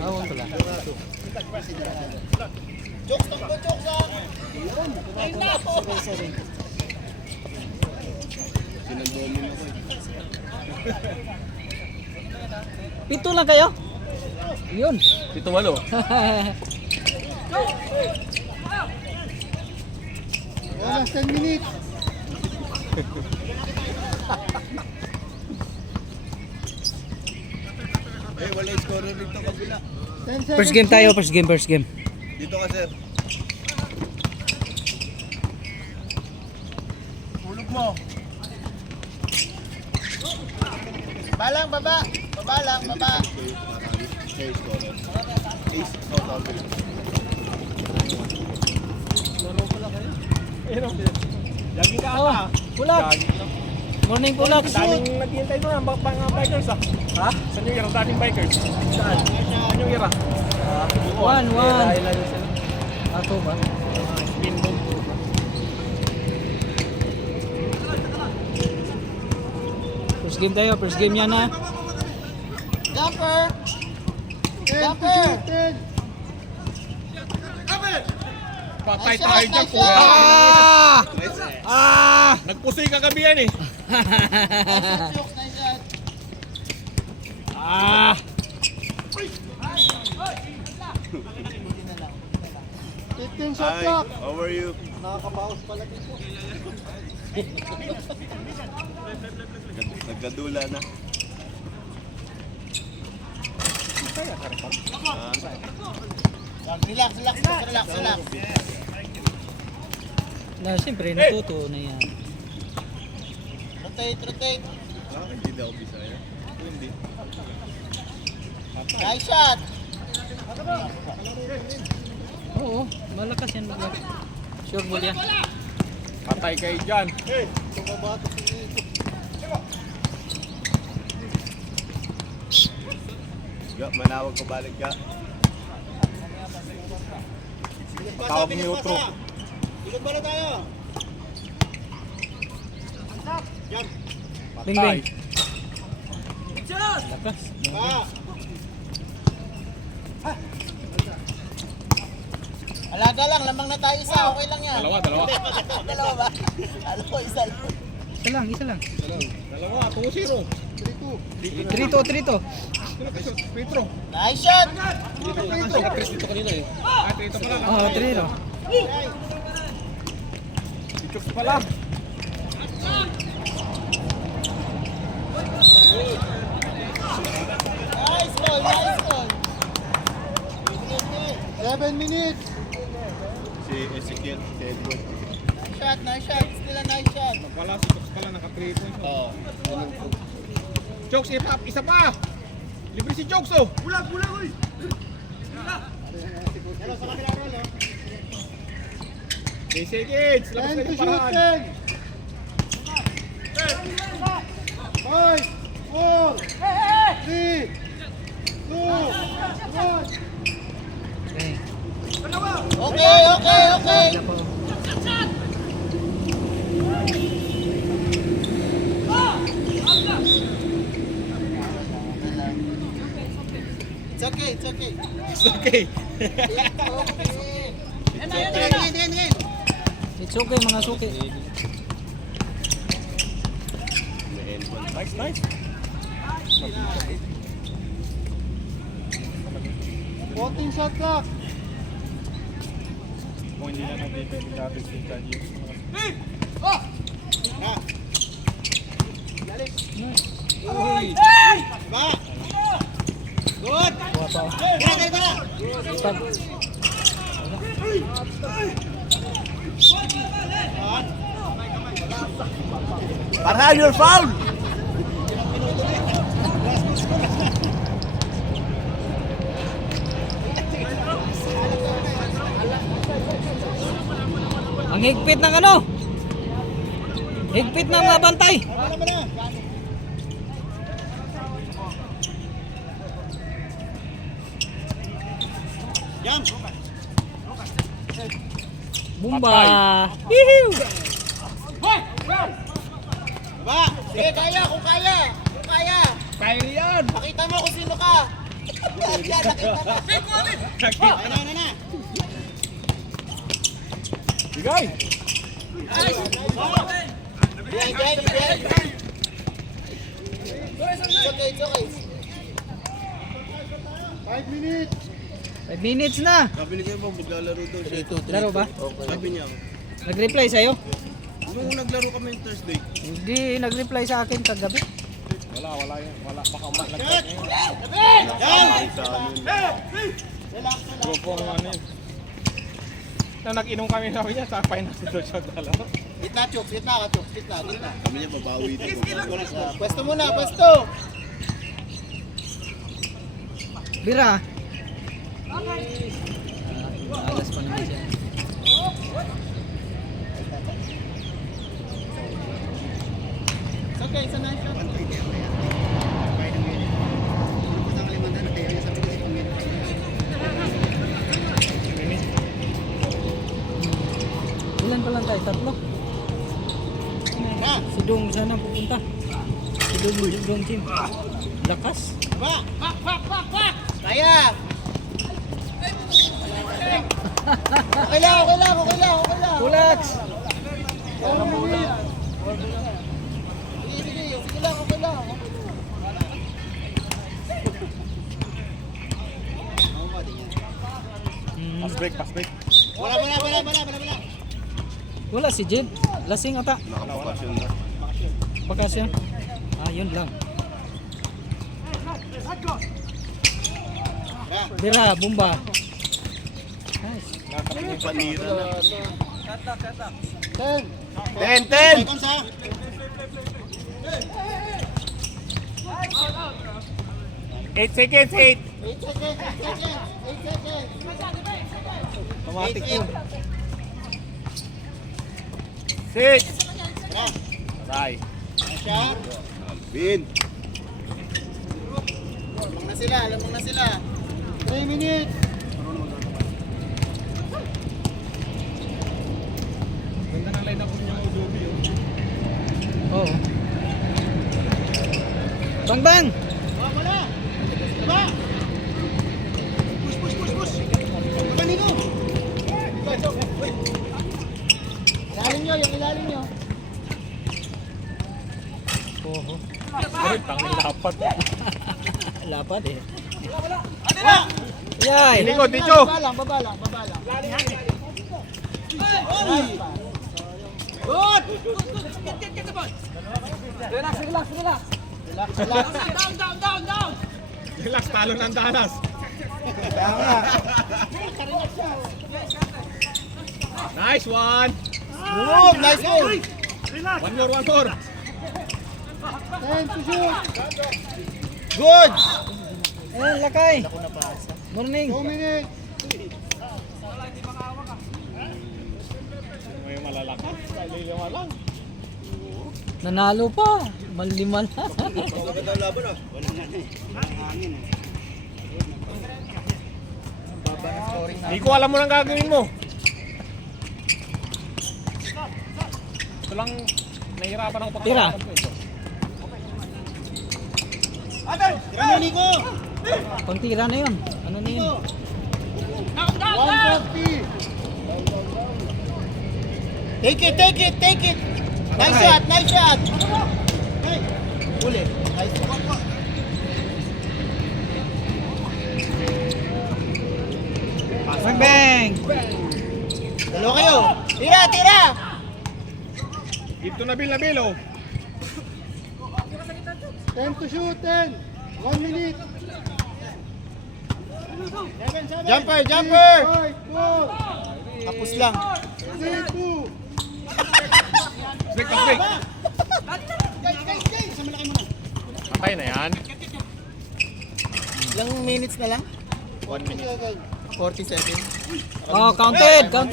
Awon pala. Jokes lang po, jokes ah! Ay na po! Sinag-domino ko eh. Pito lang kayo? Yun. 7-8. Last 10 minutes. Wala yung scorer dito kabila. First game tayo, first game. Dito ka, sir. Hulog mo. Balang, baba! Baba lang, baba! Sa'yo scorer. Ace, total. Laging ka Oh, ata. Pulak. Morning Pulak. Daming naghihintay doon ang mga bikers ah. Ha? Sa New Year, ang daming bikers. Saan? Sa New Year ah. One. Ato ba? Spin bomb. First game tayo, first game yan ha. Jumper! Jumper! Patay Nice tayo shot, dyan nice po. Ah! Nagpusoy kagabi yan eh. Nice shot, nice shot. Ah! 15 shot Hi, clock. how are you? Nakakabawas pala dito. Nagkadula na. Relax. Na, siyempre, natuto na yan. Rotate. Hindi daw Bisaya. Hindi. Nice shot. Oo, malakas yan. Sure ball yan. Patay kayo dyan. Ya, manawag ko balik ka. Tawag ni Utro. Ikot pala tayo. Bing Patay. bing. Lakas. Alaga lang, lamang na tayo isa. Okay lang yan. Dalawa. Dalawa ba? Dalawa, isa lang. Isa lang. Dalawa, 2-0. 3-2. Petro. Nice shot. Dito kanina eh. Ah, Petro pala. Oh, 3-0. Dito pala. Nice goal. 7 minutes. Si Ezekiel, si Edward. Nice shot. Still a nice shot. Pala, si Jokes pala naka 3 points. Oo. Jokes, isa pa. Libre si Jokes oh. Bulag, uy. Okay, seconds. Labas na yung paraan. 5, 4, 3, 2, 1. Okay. It's okay. It's okay. It's okay mga suki. Nice. 14 shot clock. Kung hindi lang nag-defend dati si Kanyo. Uy. Ba. Good. Pag Parhan, your foul! ang higpit ng ano? Higpit ng mga bantay. Yan. Bumba. Hihiw. Ba? Sige, kaya, kung kaya. Kung kaya. Kaya yan! Pakita mo kung sino ka. Yan, nakita mo. Na. Bigay! Behind. It's okay. 5 minutes. 5 minutes na. Sabi ni Kuya Bong, maglalaro daw siya. Laro ba? Sabi niya. Nag-reply sa'yo? Nung naglaro kami yung Thursday. Hindi nag-reply sa akin kagabi. Wala yan. Wala, baka umalagkat niya. Sa amin. Grupo ang ano yun. Nung nag-inom kami namin niya, sakpay na si Dodge dalawa. Gitna. Kami niya babawi dito. Pwesto muna, pwesto. Bira. Alas pa naman siya. It's okay, it's a nice shot. Ilan pa lang tayo? Tatlo? Ha? Si Dong sana pupunta. Si Dong Kim. Lakas. Ba! Kaya! Okay lang. Relax. Sige lang, okay lang. Pass break. Wala. Wala si Jeb. Lasing ata. Nakapapasyon na. Bakasyon. Yun lang. Bira, bomba. Nice. Panira na. 10. 10! Seconds ha? 8 seconds, 8! 8 seconds. Automatic yun. 6! Aray. Shot. Bin! Lamang na sila. 3 minutes. Ganda ng line up niya ng Udubi. Oo. Bang! Wala. Diba? Push. Kanino? Ilalim nyo. Oo. Ay, tangin lapat. Lapat eh. Wala. Yay! Likod, Ticho! Baba lang. Good! Relax. Down. Relax, talo ng Dallas. Nice one! Move, nice move. One more. 10 to shoot. Good. Lakay. Morning. 2 minutes. May malalaki. Liliwa lang. Nanalo pa. Malimal. Maganda ang laban ah. Hindi ko alam mo nang gagawin mo. Ito lang, nahihirapan ako Tira. Ano, Nico? Pangtira na yun. Ano na yun? 140. Take it. Nice shot. Uli. Nice shot. Bang! Dalawa kayo. Tira. Ito na Bill oh. 10 to shoot, 10. 1 minute. Jumper. Tapos lang. 3-2. Break. Patay na yan. Ilang minutes na lang? 1 minute. 40 seconds. Oh, counted. Ba.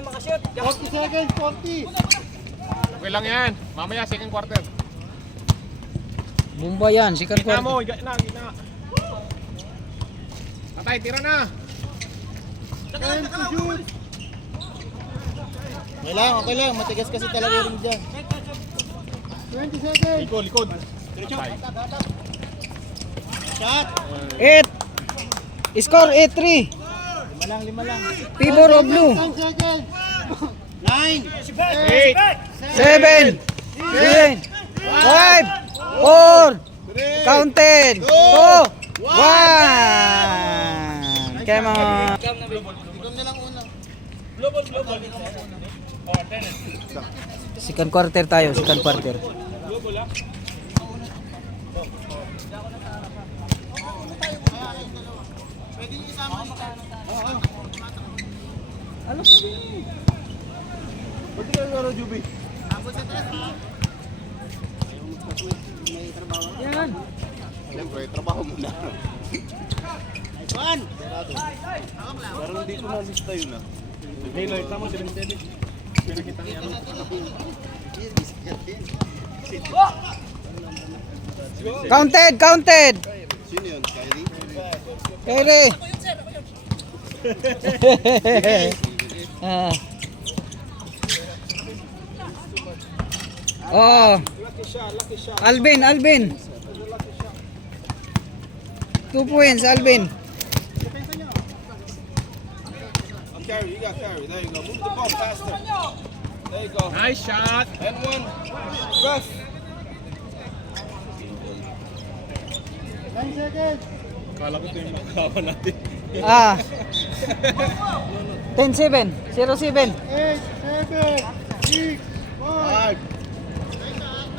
40 seconds, 40. Okay lang yan. Mamaya second quarter. Bomba yan. Second Gina quarter. mo, gina. Patay, tira na. 10 to shoot. Okay lang. Matigas kasi talaga yung ring dyan. 20 seconds. Likod. Shot. 8. Score 8-3. Lima lang. Piboro Blue. 10 seconds. 9. 7. 6. 5. 4. Counted. 2. 1. Come on. Ikaw na lang una. Second quarter tayo. Second quarter. Pwede niyo isama ko Pwede ka laro, Juby. Abot sa taas ha. May trabaho. Yan. Siyempre, trabaho mo na. One. Pero hindi ko na-lista yun ah. Halo, tama si Teddy. Pinakita niya ano. Counted. Counted. Sino yun? Kyrie? Kyrie. Ah. Oh. Alvin. 2 points, Alvin. Kyrie, you got Kyrie. There you go. Move the ball faster. There you go. Nice shot. And one. Rough. 9 seconds. Kala ko ito yung makawa natin. Ah. 10-7. 0-7. 8, 7, 6, 5.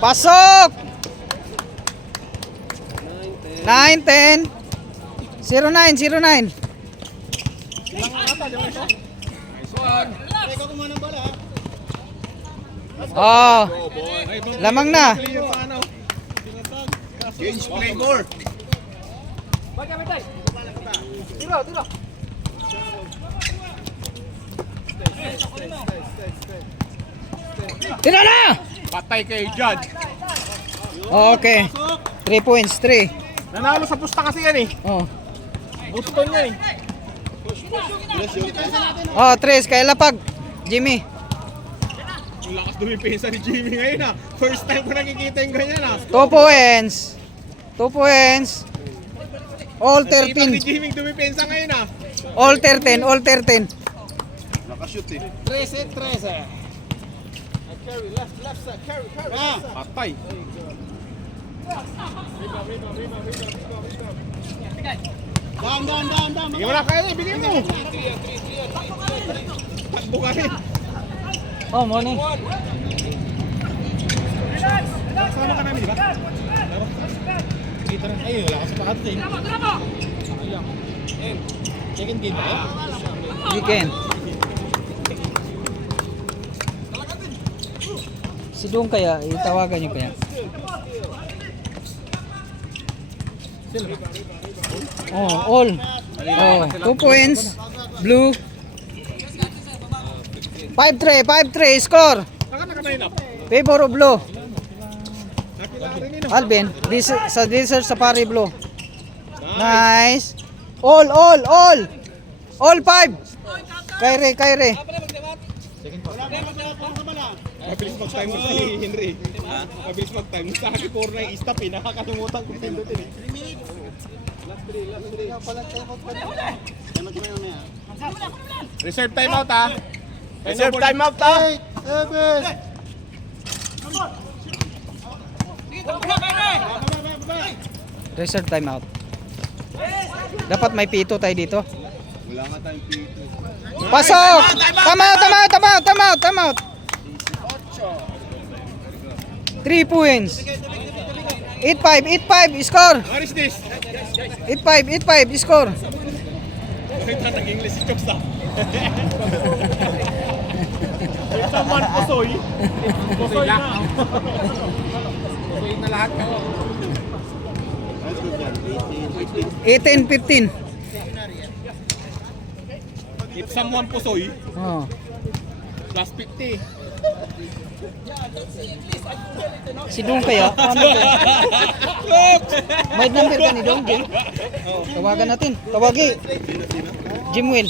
Pasok! 9-10. 0-9. Ikaw kumuha ng bala ha. Oh. Lamang na. Change play more. Tira na! Patay kay Judge. Okay. 3 points, 3. Nanalo sa pusta kasi yan eh. Oh. Boston yan eh. Oh, 3 kay Lapag. Jimmy. Yung lakas dumipensa ni Jimmy ngayon ah. First time ko nakikita yung ganyan ah. 2 points. 2 points. All Sipag ni 13. Jimmy dumipensa ngayon ah. All 13. All 13. Nakashoot eh. 13. Carry, left side. Carry. Patay. Down. Bigyan mo na kaya eh. Bigyan mo. Takbo ka rin. Oh, morning. Sama ka namin di ba? Kita rin. Ayun, wala kasi pakat eh. Second game ba eh? Weekend. Si Dong kaya, itawagan niyo kaya. Oh, all. Oh, 2 points. Blue. 5-3, score. Nakata ka na yun ah. Favor of Blue. Nakilala rin yun ah. Alvin, this sa pari Blue. Nice. All. All 5. Kyrie. Mabilis mag-time si Henry. Mabilis mag-time. Sa akin, 4 na yung stop eh. Nakakalimutan kung pindutin eh. Reserve timeout ha. Reserve timeout ha. 8, 7. Reserve timeout. Dapat may pito tayo dito. Wala nga tayong pito. Pasok! Time out! 3 points. 8-5, score! What is this? 8-5, score! Ito nag-English si Chokes ha. Someone pusoy. Pusoy na. Pusoy na lahat ka. Let's go dyan. 18-15. If someone pusoy, Oh. plus 50. Si Dong kaya? Paano kaya? May number ka ni Dong, Jim? Tawagan natin. Tawagi. Jimwell.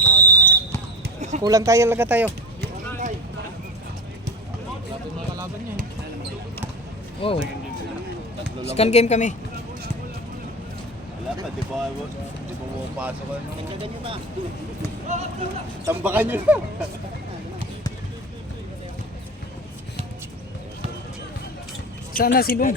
Kulang tayo. Oh. Second game kami. Wala pa, di ba pumapasok ka nung... Tambakan nyo na. Sana si Dong.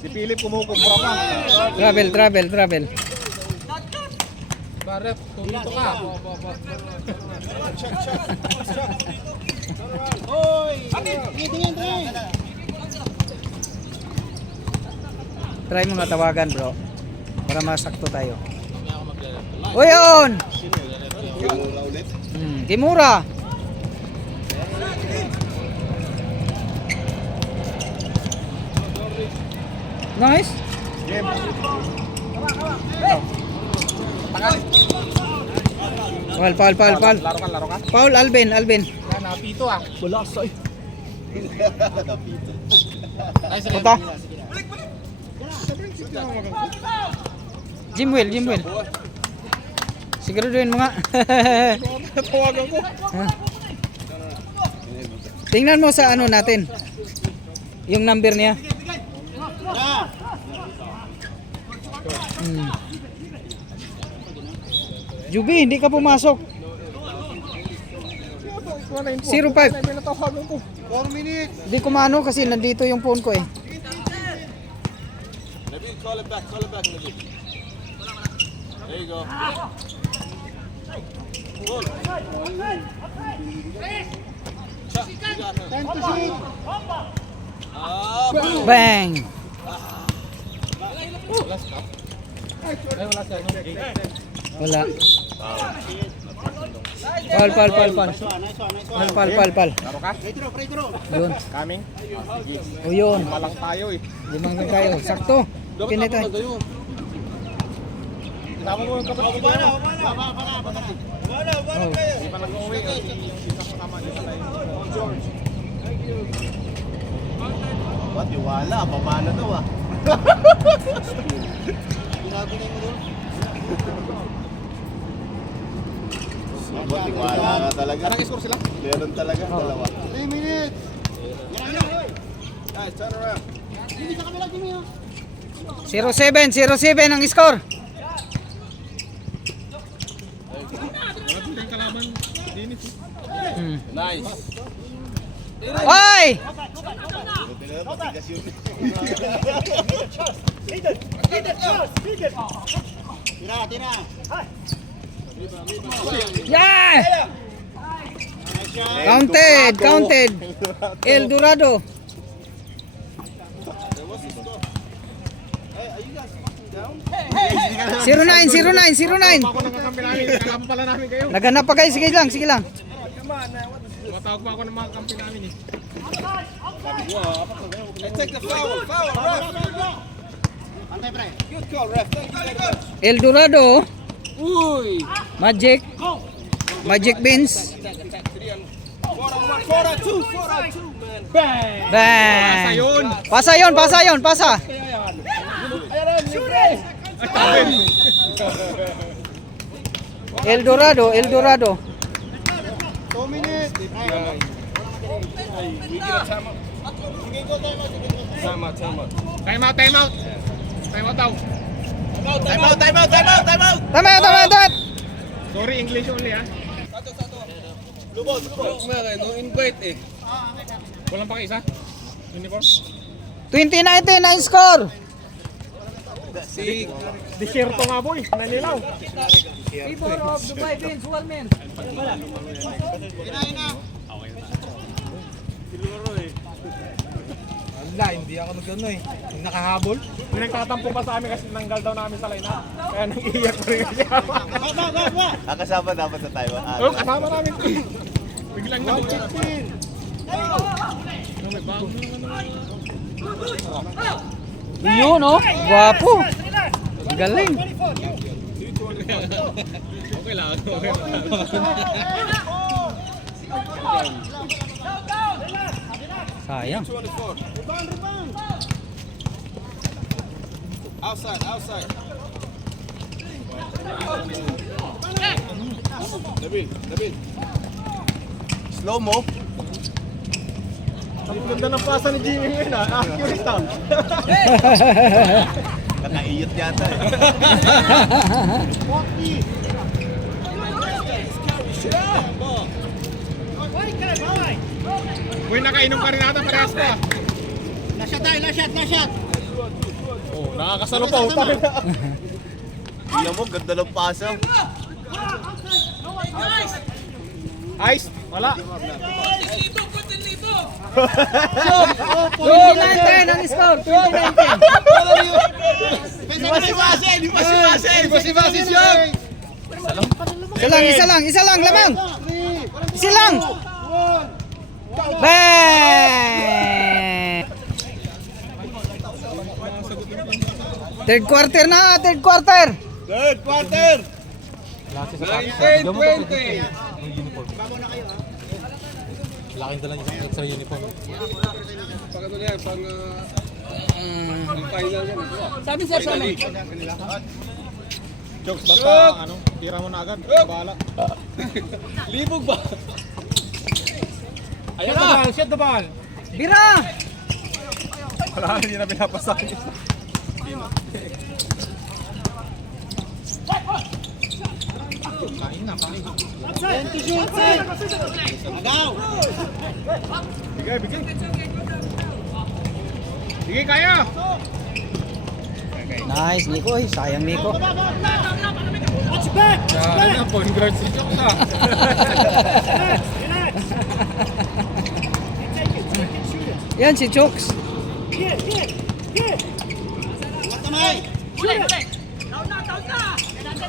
Si Philip kumukumpra pa. Travel. Barret, tumito ka. Try mo nga tawagan, bro. Para masakto tayo. O yun! Kimura. Nice. Paul. Laro ka? Paul, Alvin. Yan, napito ah. Wala sa Ay, sige. Punta. Jimwell. Siguraduhin mo nga. Tawagan ko. Tingnan mo sa ano natin. Yung number niya. Juby, hindi ka pumasok. 05. May natawagan ko. 4 minutes. Hindi ko maano kasi nandito yung phone ko eh. Maybe call it back, Nabil. There you go. Good. Chuck, you got him. Time to shoot. Bang! Wala. Pal. Laro ka? Yun. Coming? O yun. Malang tayo eh. Limang lang tayo. Sakto. Pinay tayo. Kasama mo yung kapatid ko. Oh. Hindi pa nag-uwi. Isa kasama dito tayo. Wala, pamana daw ah. Wala ka talaga. Anong score sila? Meron talaga, dalawa. 3 minutes. Nice, turn around. 0-7 ang score. Wala tayong kalaban. Dinis. Nice. Oy! Tira. Yeah! Counted. El Dorado. Zero nine. Ako ng kakampi namin. Kalaban pala namin kayo. Naghanap pa kayo. Sige lang. Matawag pa ako ng mga kampi namin eh. Hey, take the foul, ref. Good call, ref. Thank you very much. El Dorado. Magic Beans. 4-on-2, man. Bang! Pasa yun. Pasa. El Dorado. 2 minutes. We get a timeout. Timeout. Time out. Time out daw. Tama. Sorry, English only ah. No invite eh. Walang pang isa. Uniform. 2019 na score. Desierto nga boy. Nanilaw. People of Dubai Beans, Warmen. Wala, hindi ako nagano eh. Nakahabol. May nagtatampo pa sa amin kasi nanggal daw namin sa line-up. Kaya nang-iiyak pa rin siya. Kasama dapat sa Taiwan. Oo, kasama namin. Biglang na. Yun oh, guwapo. Galing. Okay lang. Sayang. 24. Outside. David. Slow mo. Ang ganda ng pasa ni Jimmy ngayon ah. Accurate ah. Nakaiyot yata eh. Uy, nakainom ka rin ata parehas pa. Last shot. Oh, nakakasalo pa. Utang na. Tingnan mo, ganda ng pasa. Ice, wala. 29-10 ang score. 29-10. Di basi-basi, Syok! Isa lang, lamang. Isa lang. Bang! Third quarter na, third quarter. Third quarter! 19-20. Laking dala niya sa uniform. Pag ano yan, pang final yan. Sabi sir sa amin. Jokes, basta ano, tira mo na agad. Bahala. Libog ba? Ayan na! Shot the ball! Bira! Wala, hindi na pinapasa. Bigay. Sige, kaya! Nice, Nico. Sayang Nico. Yan, congrats si Jokes ah. Yan si Chooks.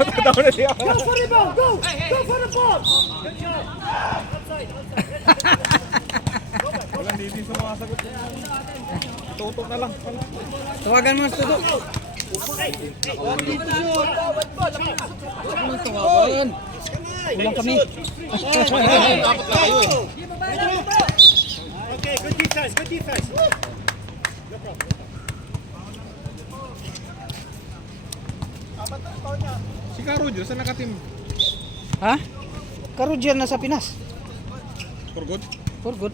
Tatawa na siya. Walang hindi sumasagot. Tutok na lang. Tawagan mo sa tuto. Kulang kami. Dapat na kayo eh. Okay, good defense. Si Carujo, saan nakatim? Ha? Karudian na sa Pinas. For good? For good.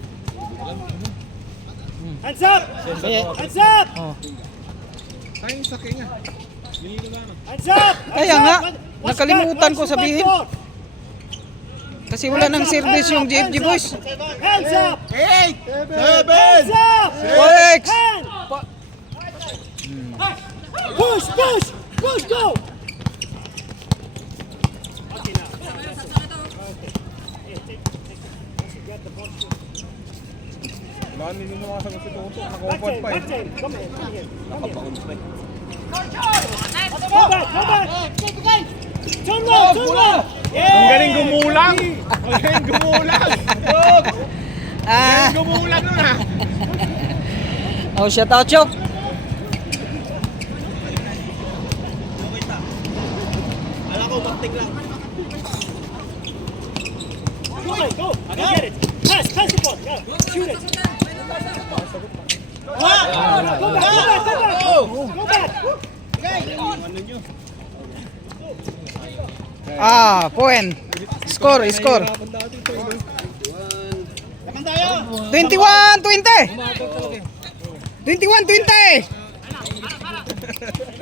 Hands up! Kaya, Hands up! oh. Tayong sa Kenya. Nililo na. Hands up! Kaya nga, nakalimutan ko sabihin. Kasi wala nang service yung JFG boys. Hands up! 8! 7! Hands up! Forex! Hand! Push! Go! Okay, now. Wala, hindi sumasagot si Toto. Naka-open pa eh. Come here. Nakabaon pa eh. Go back! Turn left! Ang galing gumulang! Ah, Gumulang nun ah! oh, shout out, Chok. Go! Get it! Pass the ball! Go! Shoot it! Go back! Ah, point. Score. 21-20.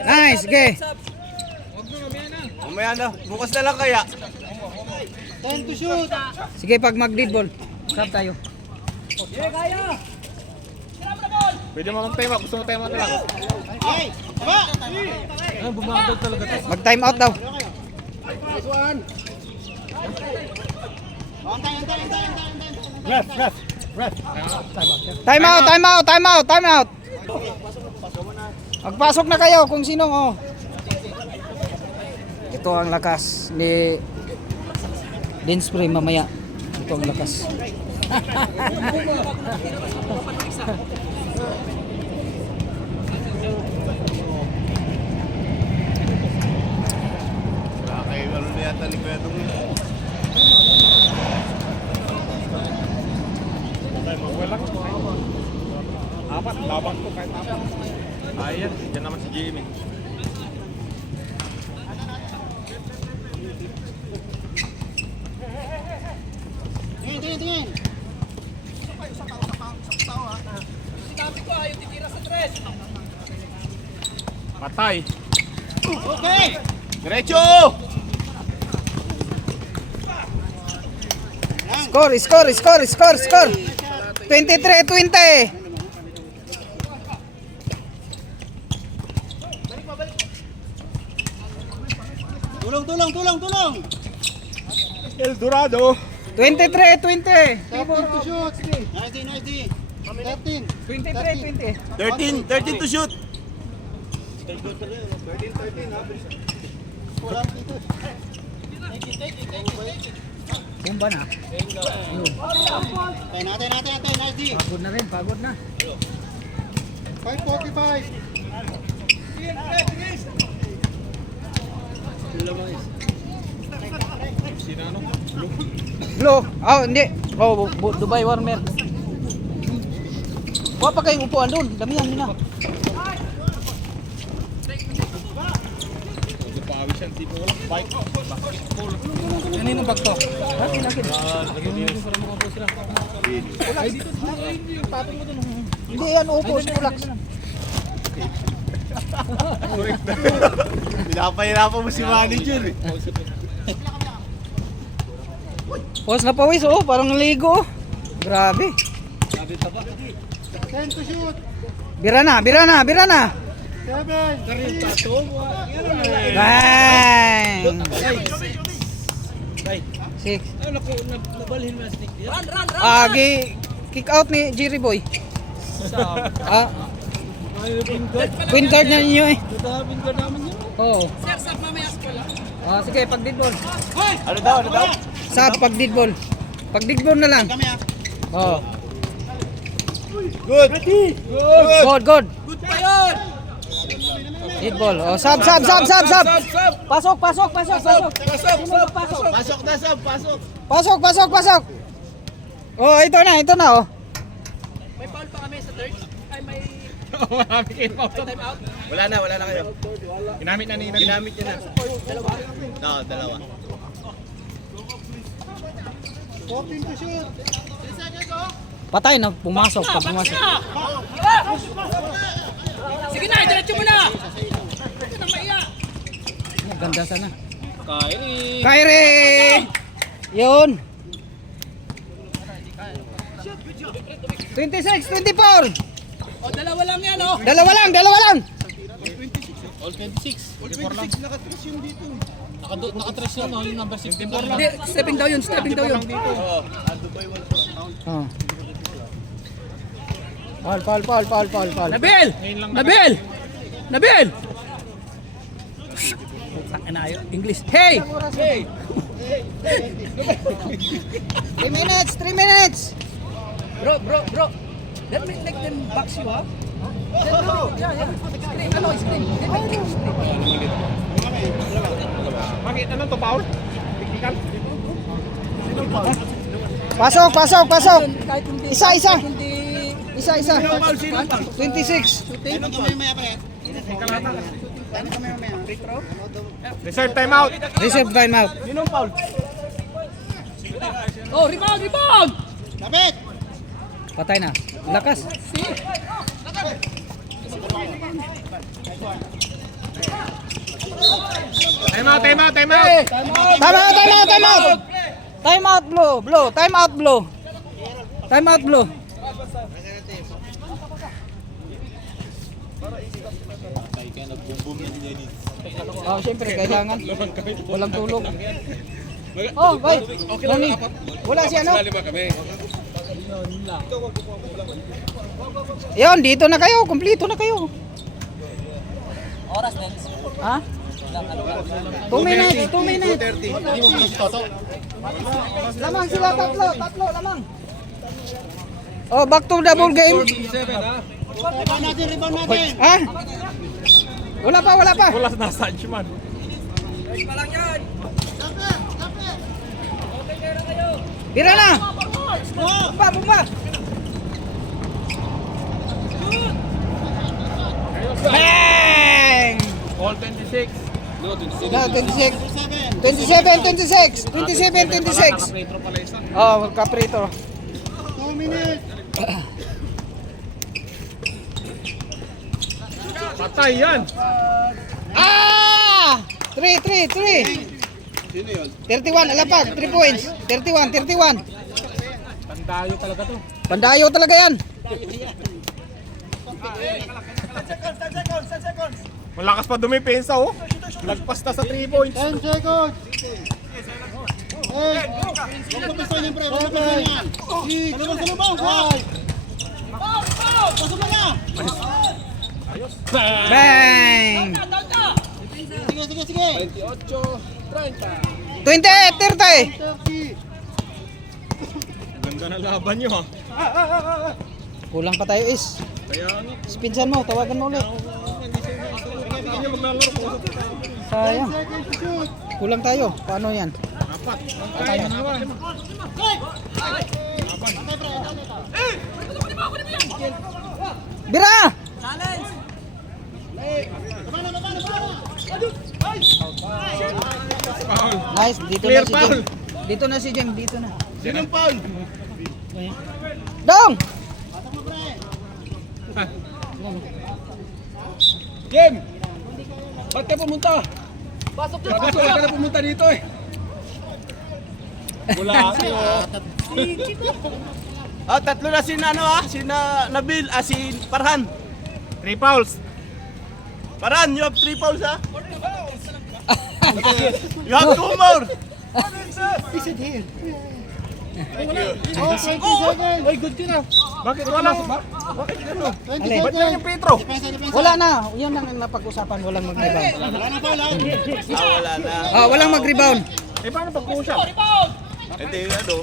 Nice, okay. Mamaya na, bukas na lang kaya. Sige, pag mag-lead ball, sab tayo. Pwede mo mag-time out. Gusto mo time out na lang. Mag-time out daw. Time out. Magpasok na kayo kung sino oh. Ito ang lakas ni Dinspray mamaya. Ito ang lakas. Wala kayo, ano na yata ni Kuya Dung. Walang. Apat, labang ko kahit apat. Ayan, dyan naman si Jimmy. High. Okay. Diretso! Score. 23-20. Tulong. El Dorado. 23-20. To shoot. Nice D. 13. 23-20. 13 to shoot. Bomba na. Tayo natin. Nice D. Pagod na. 5:45. Blue. Hindi. Dubai Warmer. Kuha pa kayong upuan doon. Damihan nyo na. Pawisan si Paul. Bike. Basketball. Ano bag to? Hindi yan upo. Relax. Pinapahirapan mo si manager eh. Pause na pawis parang ligo. Grabe. 10 to shoot. Bira na. 7. Bang! 6. Kick out ni Jerry Boy. Point guard na ninyo eh. Oo. Sige, pag-dead ball. Ano daw? Sa pag-dead ball. Pag-dead ball na lang. Kami Oo. Good. Good. Dead ball. Sab. Pasok. Pasok. Ito na. Wala na kayo. Ginamit na niya na. Dalawa. 14 to shoot. Patay na pumasok. Sige na, diretso mo na! Ito na maiya! Ganda sana. Kyrie! Yun. 26-24. O, dalawa lang yan, oh! Dalawa lang. All 26. 26 naka-3 yun dito. Naka-3 yun, yung number 64 lang. Hindi, stepping down yun. Oh. Foul. Nabil! English. Hey! 3 minutes. Bro. Let them box you, ha? Yeah. Screen. Bakit ano to, Paul? Technical? Pasok. Kahit hindi... Isa. Hindi... 26. Ano kami maya pre? Reserve timeout. Reserve timeout. Oh, rebound! Lapit. Patay na. Lakas. Timeout. Time out, blow. Time out, blow. Siyempre, kailangan. Walang tulog. Bay. Nani? Wala si ano? Yan, dito na kayo. Kompleto na kayo. Oras din. Ha? 2 minutes. Lamang sila, tatlo lamang. Back to double game. Rebound natin. Ha? Wala pa. Wala na sa man. Bira na. Bumba. Bang! All 26. No, 26. 27. Naka-retro pala isa. Kaprito. 2 minutes. Patay yan! Ah! 3. Sino yun? 31, alapag, 3 points. 31. Tandayo talaga to. Pandayo talaga yan. Malakas pa dumipensa oh. Lagpas na sa 3 points. 10 seconds. Hey, huwag mo pistoy niyan, pre. Huwag mo pistoy niyan. 6, 5. Pasok mo na. Bang! Sige. 28, 30. 30. Ganda na laban nyo ha. Kulang pa tayo is. Kaya ano, Spinsan mo, tawagan mo ulit. hindi nyo maglalaro po. Sayang. Seconds to shoot. Kulang tayo. Paano yan? Apat. Patay na naman. Bira! Foul. Nice, dito Clear na si foul. Jim. Dito na si Jim, dito na. Sinong foul? Dong! Jim! Ba't ka pumunta? Bakit ka na pumunta dito eh? Wala ako. Tatlo na si Nabil, si Farhan. 3 fouls. Farhan, you have 3 fouls ha? You have 2 more. Oh, 20 seconds. Ay, good ka na. Bakit wala? 20 Alin? Ba't yan seconds. yung Petro? Depensa. Wala na. Yan ang napag-usapan. Walang mag-rebound. Wala na foul, ha? Wala na. Walang mag-rebound. Eh, paano pag push-up? Hindi, ano?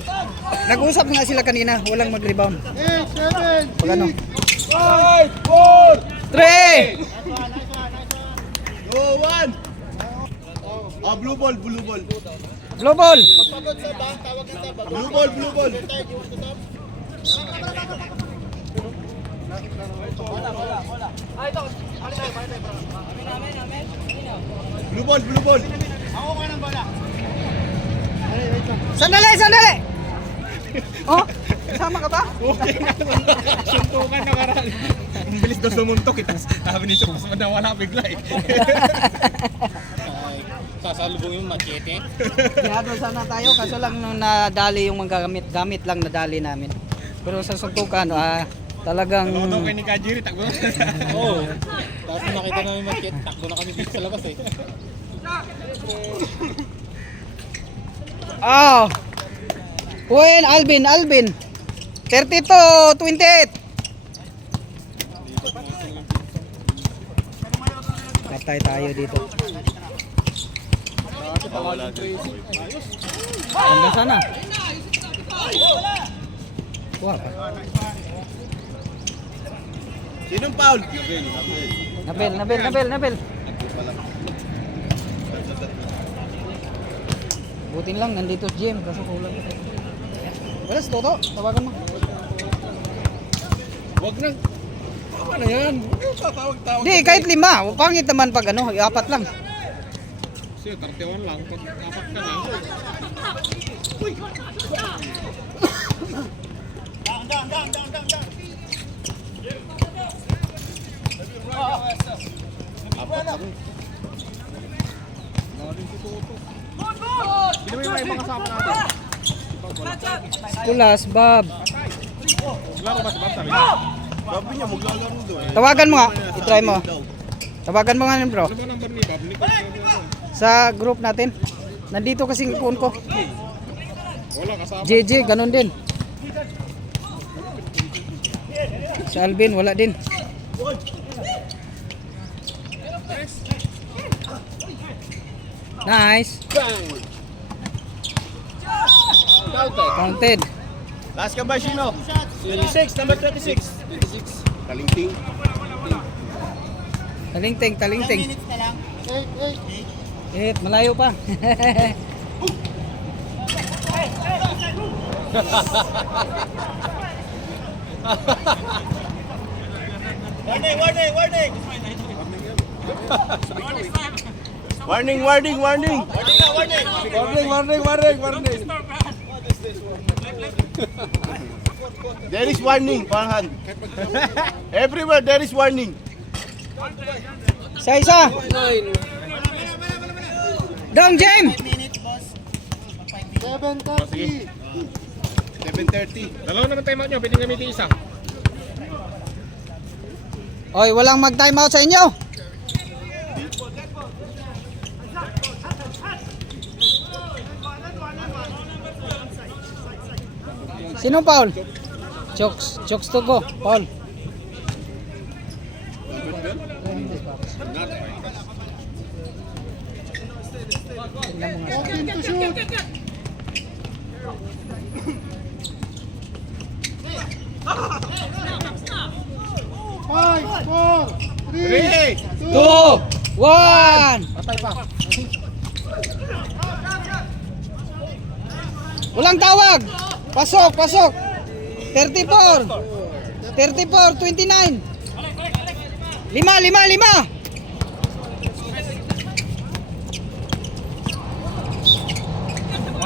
Nag-usap nga sila kanina. Walang mag-rebound. 8, 7, Pag ano? 5, 4, 3! Go, 1. Blue ball. Blue ball! Blue ball. Blue ball. Sandali! Oh, sama ka ba? Okay na. Suntukan na karal. Ang bilis daw sumuntok. Sabi ni Supas, nawala bigla eh. Sasalubong yung machete. Yado sana tayo kaso lang nung nadali yung mga gamit lang nadali namin. Pero sa suntukan, talagang Dalawa daw kay ni Kajiri, takbo. Oo. Tapos nung nakita namin yung machete, takbo na kami dito sa labas eh. Oh. Win Alvin. 32-28. Patay tayo dito. Hanggang sana. Wah, Sinong foul? Nabil. Butin lang, nandito si Jim, kaso kulang. Balas, Toto, tawagan mo. Wag na. Tama na yan. Tatawag. Di, kahit 5. Pangit naman pag 4 lang. Kasi 31 lang, pag apat ka na. Hindi mo yung mga ibang kasama natin. Kulas, Bob. Laro ba si Bob sabi niya? Sabi niya, maglalaro daw eh. Tawagan mo nga, itry mo. Tawagan mo nga yun, bro. Ano ba number ni Bob? Sa group natin. Nandito kasing phone ko. Wala kasama. JJ, ganun din. Si Alvin, wala din. Nice. Counted. Last ka ba, Shino? 26, number 26. Talingting. Talingting. 8. Malayo pa. Warning. There is warning, Farhan. Everywhere there is warning. Isa. Dong, James. 7:30. 7:30. Dalawa naman time out nyo, pwedeng gamitin isa. Oy, walang mag-time out sa inyo. Sino Paul? Chokes to go. Paul. Open to shoot. Five, four, three, 2, 1. Walang tawag. Pasok. 34. 29. 5.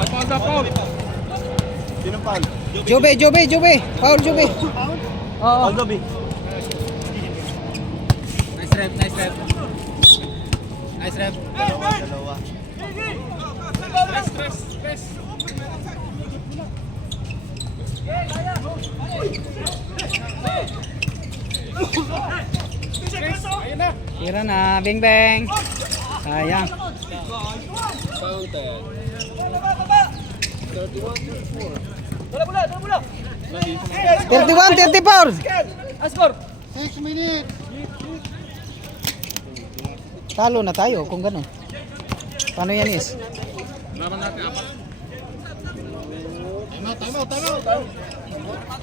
Paul na Paul. Sino Paul? Jobe. Paul Jobe. Oo. Nice rep. Dalawa. Tira na, bing bang. Sayang. 31-34. 6 minutes. Talo na tayo kung gano'n. Paano yan is? Laban natin apat. Time out.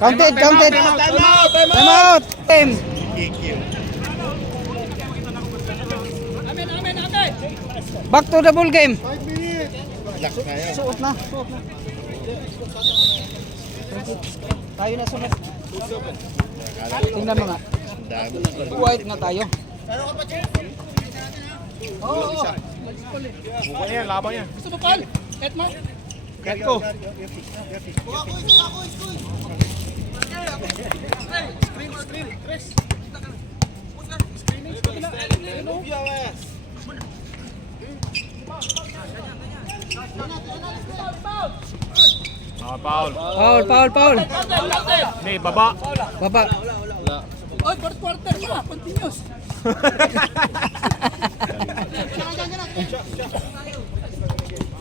Counted. Time out. Time. Back to the ball game. 5 minutes. Suot na. Tayo na sunod. Tingnan mo nga. White na tayo. Buka niya, laban niya. Gusto mo, Paul? Head mo? Get ko. Paul. Paul. Hey, baba. Baba. Oy, fourth quarter pa. Continuous.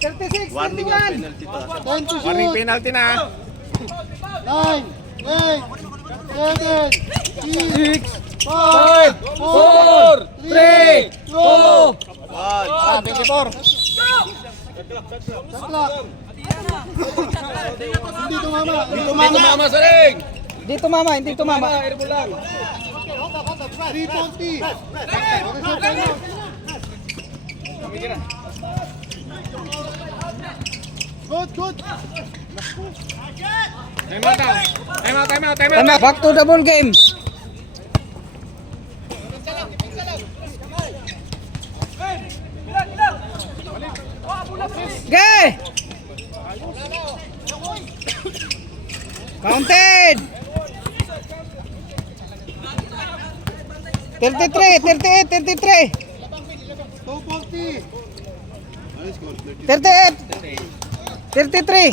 36, Warning 31. ang penalty to. 10 to Warning shoot. penalty na. 9, 8, 7, 6, 5, 4, 3, 2. 24. Sakla. Hindi tumama. Mama sa ring! Hindi tumama. 340. Good. Time out. Time out. Back to the ball game. Okay. Counted. 33, 38, 33. 240. 38. 33.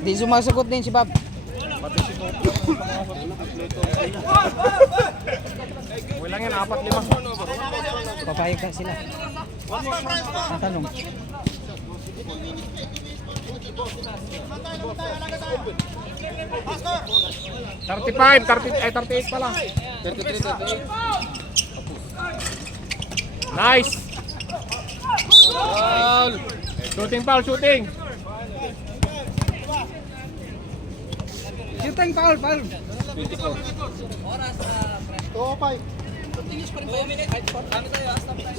Di sumasagot din si Bob. Walang yan, 4-5. Papayag ka sila. Tatanong. $35, 38 pala. 33. Nice. Paul! Shooting, Paul, shooting. Shooting foul. 205.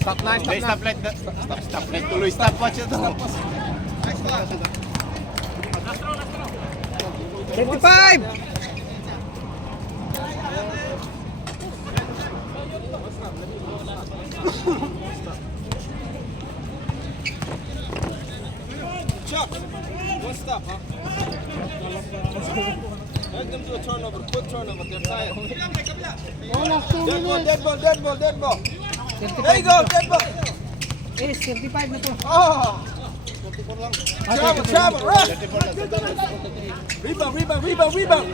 Stop na. Stop tuloy. Stopwatch ito. 35. stop, huh? Let them do a turnover, quick turnover. They're tired. Dead ball, dead ball, dead ball, dead ball. 35 There you go, na to. dead ball. Eh, 35 na to. Oh! Ah, Travel, 34. travel, run! Rebound, rebound, rebound, rebound!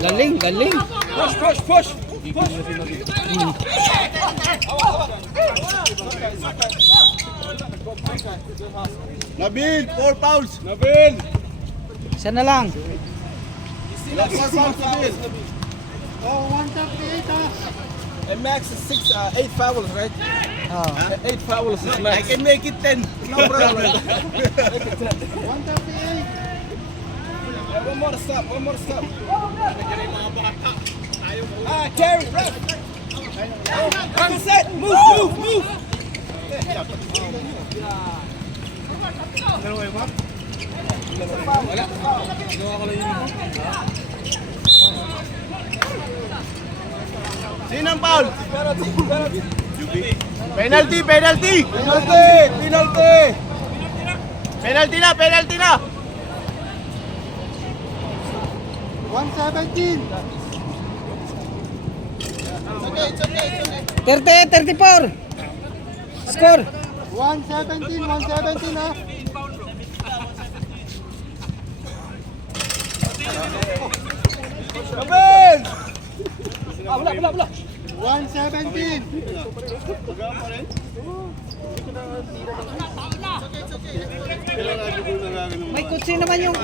Galing, galing. Push, push, push! Nabil, 4 fouls. Nabil. Isa na lang. Last 4 fouls, Nabil. And max is 8 fouls, right? Oh. 8 fouls is I max. can make it 10. No problem. One more to stop, one more to stop. Terry, run! Run, set, move, move, move! Sinang foul? Penalty, penalty. Penalty, penalty. Penalty, penalty. Penalty na, penalty na. 38, 34. Score. 117 ha. Nabil! Ah, wala, wala, wala. 117. May kutsi naman yung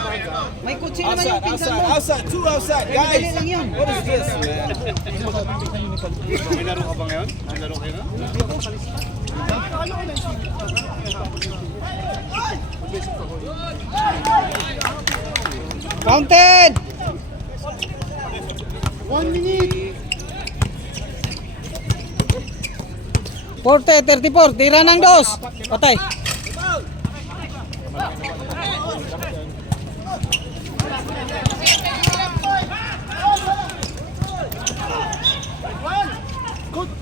Outside, pinsan outside, mo. outside, two outside, Madali guys. lang yun. What is this, man? May laro ka ba ngayon? May laro kayo na? Counted. 1 minute. 40, 34. Tira ng dos. Patay.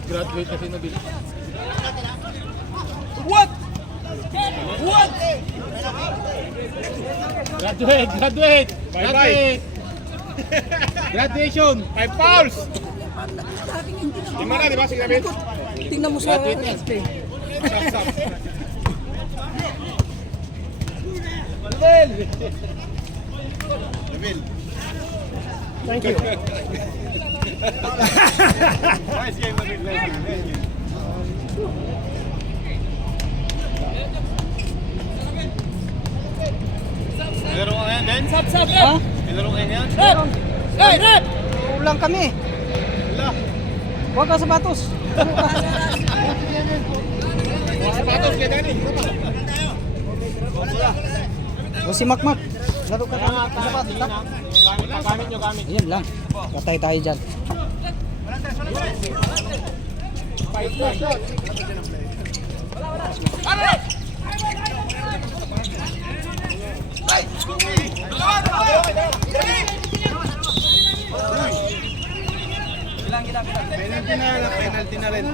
Graduate kasi na bilis. What? What? Graduate, graduate. Bye-bye. Graduation. 5 fouls. Lima na, di ba? Sige, Nabil. Tingnan mo sa Stop, stop. Nabil. Thank you. Nice game, Nabil. Nice game. May laro ka ngayon, Den? Sab, sab, Ha? rep! May laro kayo ngayon? Rep! Hey, rep! Ulang kami. Wala. Huwag ka sapatos. Sapatos kay Danny. O si Makmak. Laro ka ng sapatos. Ha? Gamit nyo, gamit. Ayan lang. Patay tayo dyan. Penalty na lang, penalty na rin.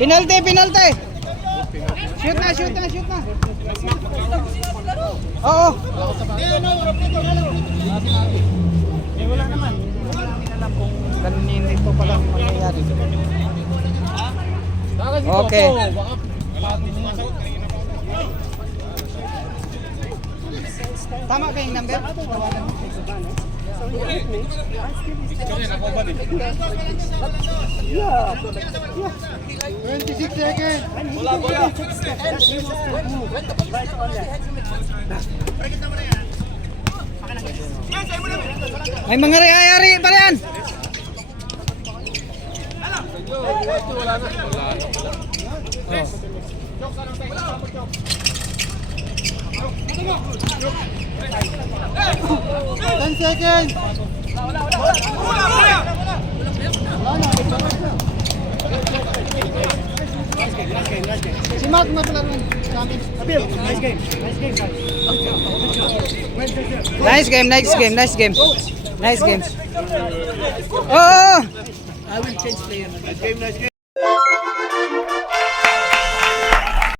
Penalty, penalty. Shoot na, shoot na, shoot na. Oo. Eh, wala naman. Wala namin alam kung ganun ito pala mangyayari. Okay. Tama ba yung number? 26 seconds. May mga reayari pa yan. Ten seconds. Si Mark maglaro. Nice game, nice game, nice game. Nice game. Oh! Nice game, nice game.